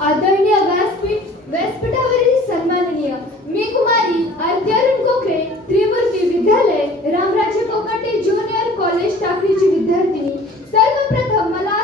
आदरणीय व्यासपीठ व्यासपीठावरील सन्माननीय मी कुमारी आरती अरुण कोकरे त्रिमूर्ती विद्यालय रामराजे कोकाटे ज्युनियर कॉलेज टाकळीची विद्यार्थिनी. सर्वप्रथम मला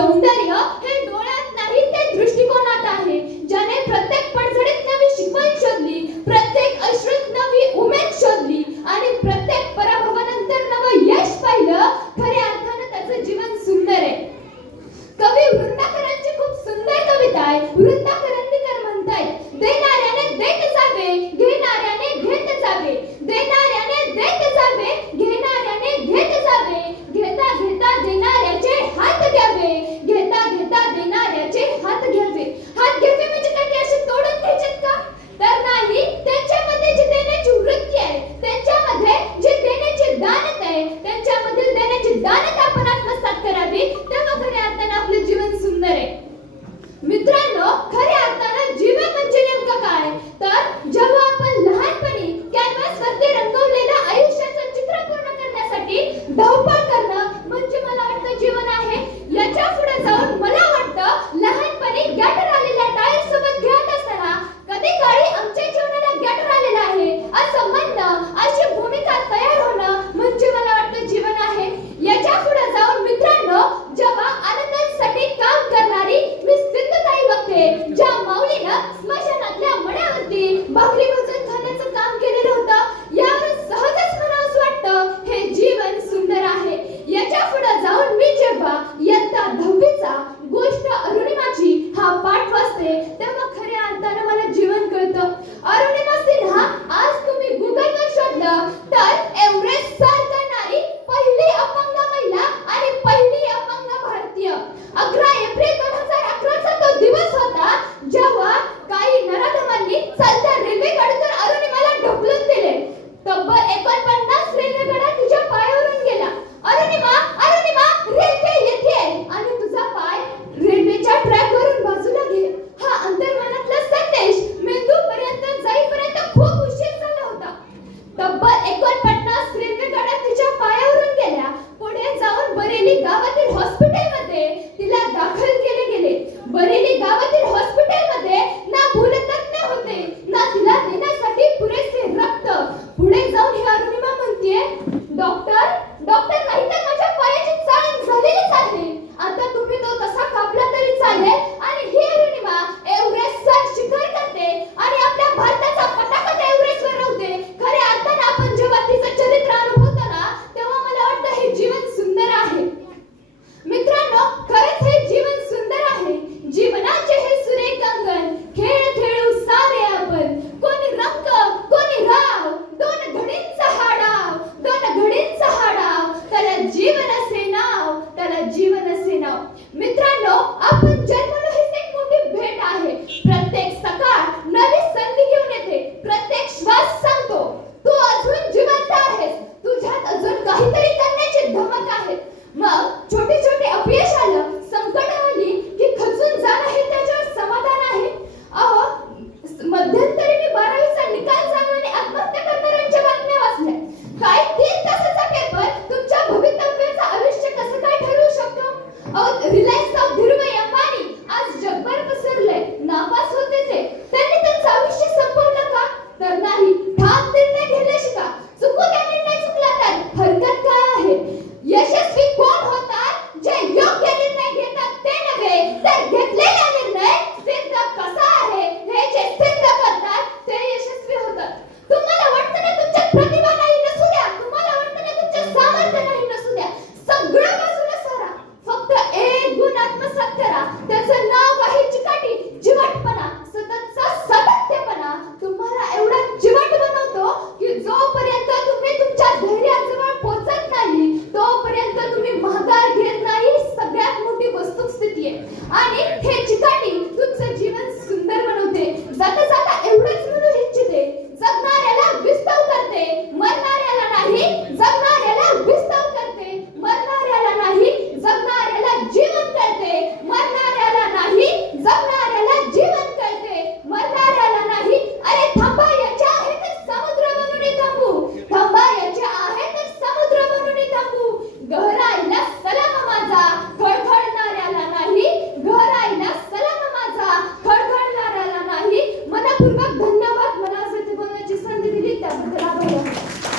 정답이요. the butt, it मित्रांनो आपण Hani